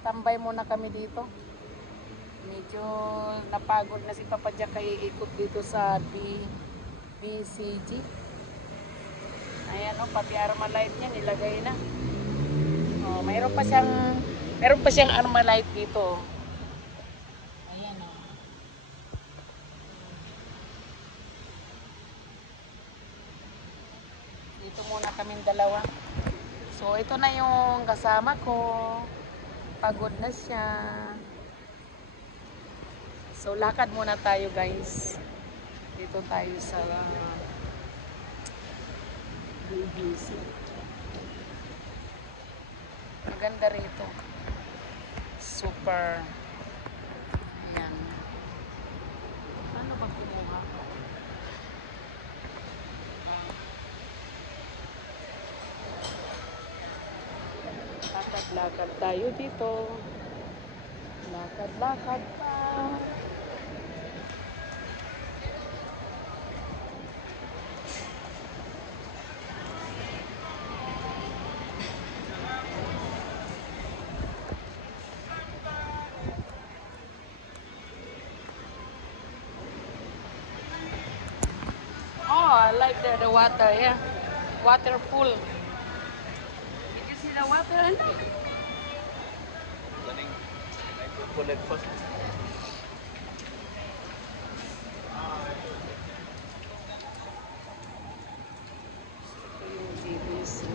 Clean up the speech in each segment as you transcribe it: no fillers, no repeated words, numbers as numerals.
Tambay muna kami dito. Medyo napagod na si Papa Jack kay ikot dito sa BCG. Ayan o, pati Armalite niya nilagay na. Oh, mayroon pa siyang Armalite dito. Ayan o. Dito muna kaming dalawa. So ito na yung kasama ko. Pagod na siya. So lakad muna tayo guys. Dito tayo sa BBC. Maganda rito. Super. Ayan. Ano ba kinuha ko? Lakad-lakad tayo dito. Lakad-lakad pa. Oh, I like the water, yeah. Water pool. Did you see the water? Pull it first. Ito yung GBC.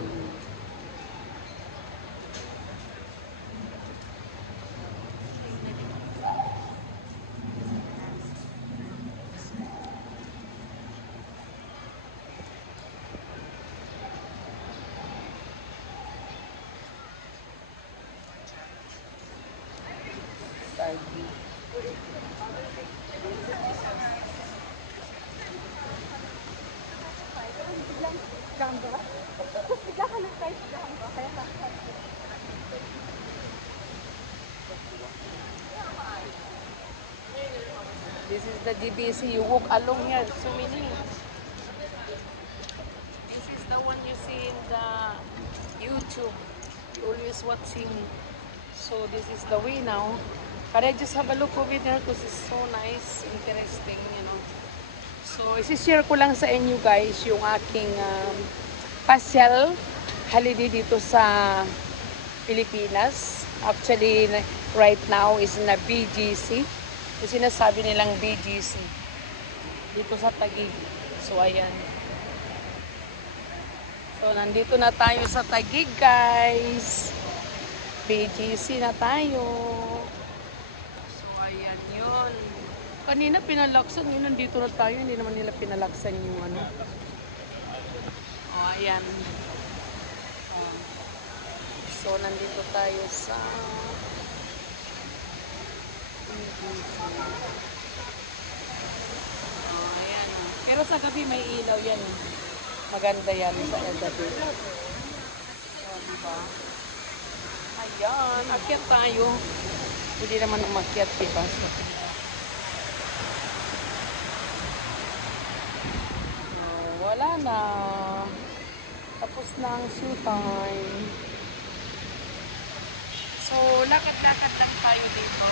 This is the GBC. You walk along here. So many. This is the one you see in the YouTube. You always watching. So this is the way now. But I just have a look over there because it's so nice, interesting, you know. So isi-share ko lang sa inyo guys yung aking pasyal holiday dito sa Pilipinas. Actually, right now is na BGC. Yung sinasabi nilang BGC dito sa Taguig. So ayan. So nandito na tayo sa Taguig guys. BGC na tayo. So ayan yun. Kanina pinalaksan yun. Nandito na tayo. Hindi naman nila pinalaksan yung ano. O ayan. So nandito tayo sa ayan. Pero sa gabi may ilaw yan. Maganda yan sa gabi. Diba? Ayan, akyat tayo. Pwede naman umakyat, diba? So, wala na. Tapos na ang show time. So, lakad-lakad lang tayo dito.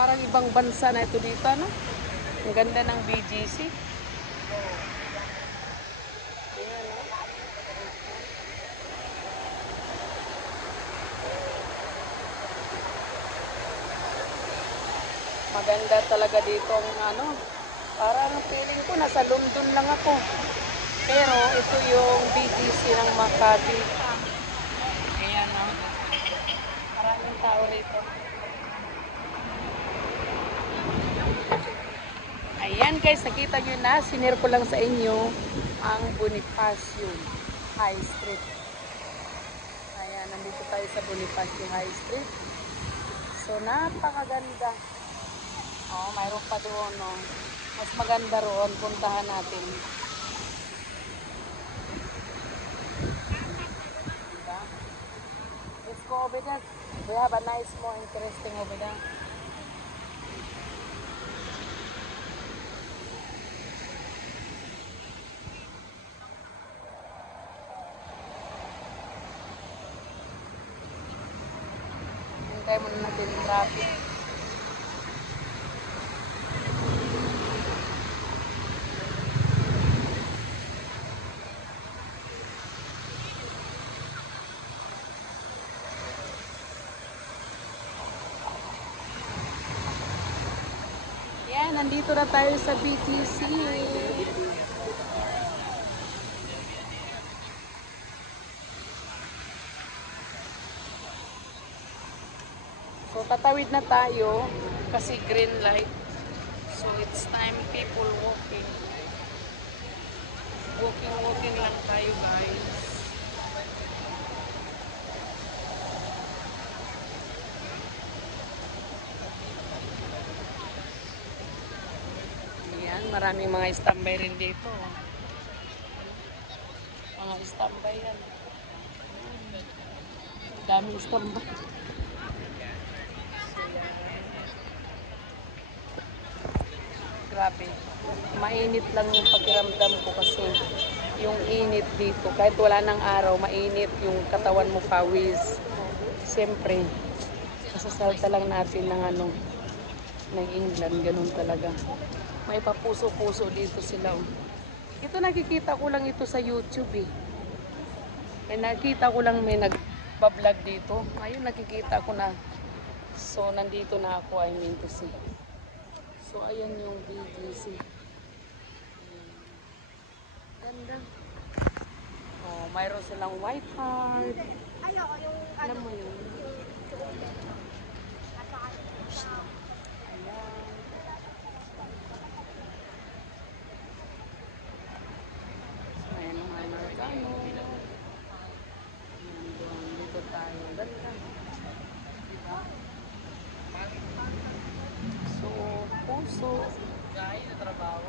Parang ibang bansa na ito dito, no? Ang ganda ng BGC. Maganda talaga dito ang ano. Parang feeling ko nasa London lang ako. Pero ito yung BGC ng Makati. Ayan, no? Maraming tao rito. Ayan guys, nakita nyo na, sinare ko lang sa inyo ang Bonifacio High Street. Ayan, nandito tayo sa Bonifacio High Street. So, napakaganda. Oh, mayroon pa doon, no. Mas maganda roon, puntahan natin. Diba? Let's go over there. We have a nice, more interesting over there. Hintay muna natin yung traffic. Yan, nandito na tayo sa BTC. So, tatawid na tayo kasi green light. So, it's time people walking. Walking lang tayo, guys. Ayan, maraming mga standby rin dito. Mga standby yan. Daming standby. Grabe. Mainit lang yung pakiramdam ko kasi yung init dito. Kahit wala ng araw, mainit yung katawan mo pawis. Siyempre, kasasalta lang natin ng ng England. Ganun talaga. May papuso-puso dito sila. Ito nakikita ko lang ito sa YouTube eh. Nakita ko lang may nagbablog dito. Ayun, nakikita ko na. So, nandito na ako, I mean to say. So, ayan yung BGC. Ganda. Oh, mayroon silang white card. Alam mo yun? Ayan. Ayan ang Amerikano. Ayan doon. Dito tayo. Ganda. Diba? So, puso. Gaya na trabaho.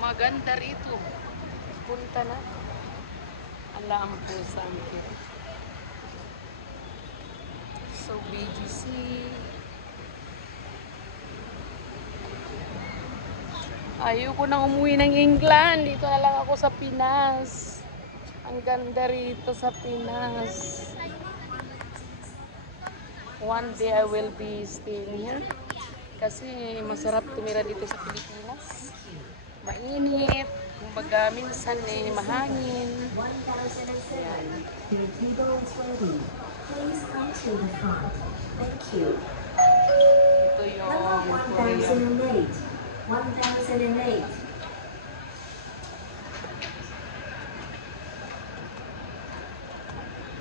Maganda rito. Punta na. Alam po sa amin. So, BGC. Ayoko nang umuwi ng England. Dito na lang ako sa Pinas. Ang ganda rito sa Pinas. One day I will be staying here. Kasi masarap tumira dito sa Pilipinas. Mainit. Kumbaga minsan mahangin. Yan. Ito yung Korea. 1008.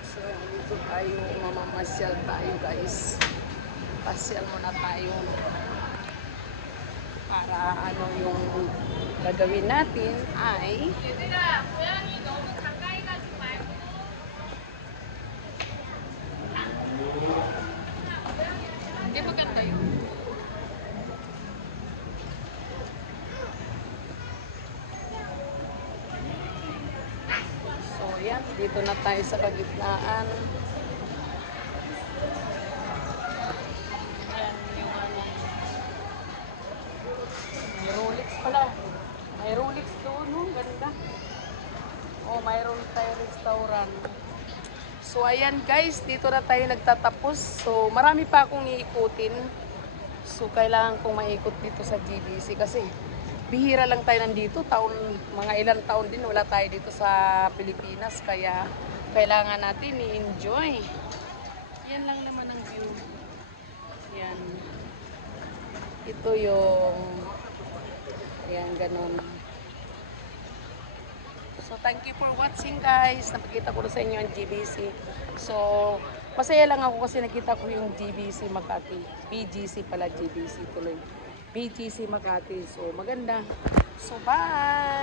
So, dito tayo, mamamasyal tayo guys. Pasyal muna tayo. Para yung gagawin natin ay hindi maganda yun. So, yan. Dito na tayo sa kagitnaan. Yan yung may Rolex pala. May Rolex doon, no? Ganda. Oh, mayroon tayo restaurant. So, ayan guys. Dito na tayo nagtatapos. So, marami pa akong iikutin. So, kailangan kong maikot dito sa GBC kasi bihira lang tayo nandito. Mga ilang taon din wala tayo dito sa Pilipinas. Kaya, kailangan natin i-enjoy. Yan lang naman ang view. Yan. Ito yung yan, ganun. So, thank you for watching guys. Napakita ko na sa inyo ang GBC. So, Masaya lang ako kasi nakita ko yung GBC Makati. BGC pala, GBC tuloy. BGC Makati. So, maganda. So, bye!